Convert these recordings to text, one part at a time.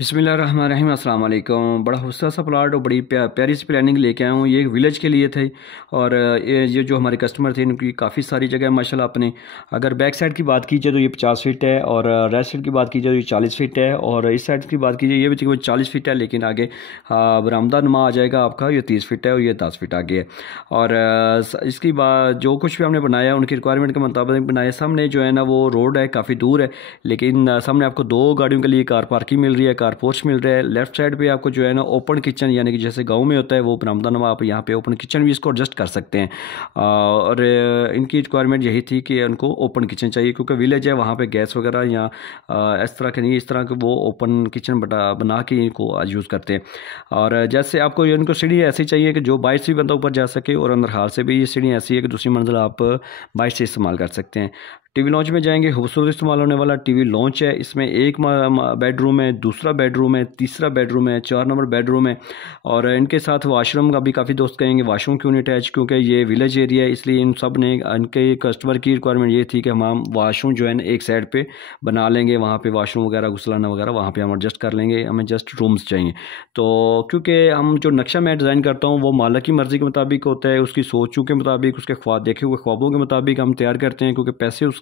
बिस्मिल्लाहिर्रहमानिर्रहीम, अस्सलाम वालेकुम। बड़ा खूबसूरत सा प्लाट और बड़ी प्यारी सी प्लानिंग लेके आया हूँ। ये एक विलेज के लिए थे और ये जो हमारे कस्टमर थे इनकी काफ़ी सारी जगह है माशाल्लाह। अपने अगर बैक साइड की बात कीजिए तो ये 50 फीट है और राइट साइड की बात कीजिए तो ये 40 फीट है और इस साइड की बात कीजिए ये भी तकरीबन 40 फीट है, लेकिन आगे बरामदा नुमा आ जाएगा आपका। ये 30 फीट है और ये 10 फीट आगे है। और इसकी बात जो कुछ भी हमने बनाया उनकी रिक्वायरमेंट के मुताबिक बनाया। सामने जो है ना वो रोड है, काफ़ी दूर है, लेकिन सामने आपको 2 गाड़ियों के लिए कार पार्किंग मिल रही है, कार पोर्च मिल रहा है। लेफ्ट साइड पे आपको जो है ना ओपन किचन, यानी कि जैसे गांव में होता है वो बरामदा, आप यहाँ पे ओपन किचन भी इसको एडजस्ट कर सकते हैं। और इनकी रिक्वायरमेंट यही थी कि उनको ओपन किचन चाहिए, क्योंकि विलेज है वहाँ पे गैस वगैरह या इस तरह के नहीं, इस तरह के वो ओपन किचन बना के इनको यूज़ करते हैं। और जैसे आपको इनको सीढ़ी ऐसी चाहिए कि जो बाइक से भी बंदा ऊपर जा सके और अंदर हाल से भी ये सीढ़ी ऐसी है कि दूसरी मंजिल आप बाइक से इस्तेमाल कर सकते हैं। टीवी लॉन्च में जाएंगे, खूबसूरत इस्तेमाल होने वाला टीवी लॉन्च है। इसमें एक बेडरूम है, दूसरा बेडरूम है, तीसरा बेडरूम है, 4 नंबर बेडरूम है और इनके साथ वाशरूम का भी काफ़ी दोस्त कहेंगे वाशरूम क्यों नहीं अटैच, क्योंकि ये विलेज एरिया है, इसलिए इन सब ने इनके कस्टमर की रिक्वायरमेंट ये थी कि हम वाशरूम जो है ना एक साइड पे बना लेंगे, वहाँ पे वाशरूम वगैरह गुसलाना वगैरह वहाँ पे हम एडजस्ट कर लेंगे, हमें जस्ट रूम्स चाहिए। तो क्योंकि हम जो नक्शा मैं डिज़ाइन करता हूँ वो मालिक की मर्ज़ी के मुताबिक होता है, उसकी सोचों के मुताबिक, उसके ख्वाब देखे हुए ख्वाबों के मुताबिक हम तैयार करते हैं, क्योंकि पैसे उसके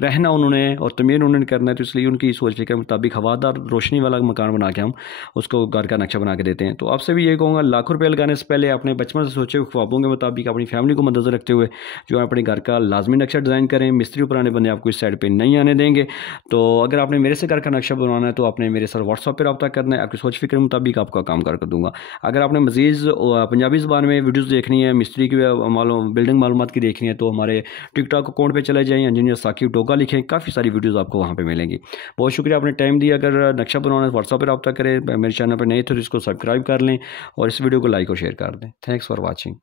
रहना उन्होंने और तमीर उन्होंने करना है, तो इसलिए उनकी सोच फिक्र के मुताबिक हवादार रोशनी वाला मकान बना के हम उसको घर का नक्शा बना के देते हैं। तो आपसे भी ये कहूँगा, लाखों रुपये लगाने से पहले अपने बचपन से सोचे हुए ख्वाबों के मुताबिक अपनी फैमिली को मद्देनजर रखते हुए जो है अपने घर का लाजमी नक्शा डिज़ाइन करें। मिस्त्री पुराने बंदे आपको इस साइड पर नहीं आने देंगे। तो अगर आपने मेरे से घर का नक्शा बनवाना है तो आपने मेरे साथ व्हाट्सअप पर रब्ता करना है, आपकी सोच फिक्र के मुताबिक आपका काम कर दूँगा। अगर आपने मज़ीद पंजाबी ज़बान में वीडियोज़ देखनी है, मिस्त्री की बिल्डिंग मालूमात की देखनी है, तो हमारे टिकटॉक अकाउंट पर चले जाएँ, इंजीनियर साकिब डोगा लिखें, काफ़ी सारी वीडियोज़ आपको वहाँ पे मिलेंगी। बहुत शुक्रिया आपने टाइम दिया। अगर नक्शा बनवाना है व्हाट्सएप पर रब्ता करें, मेरे चैनल पर नए थे तो इसको सब्सक्राइब कर लें और इस वीडियो को लाइक और शेयर कर दें। Thanks for watching.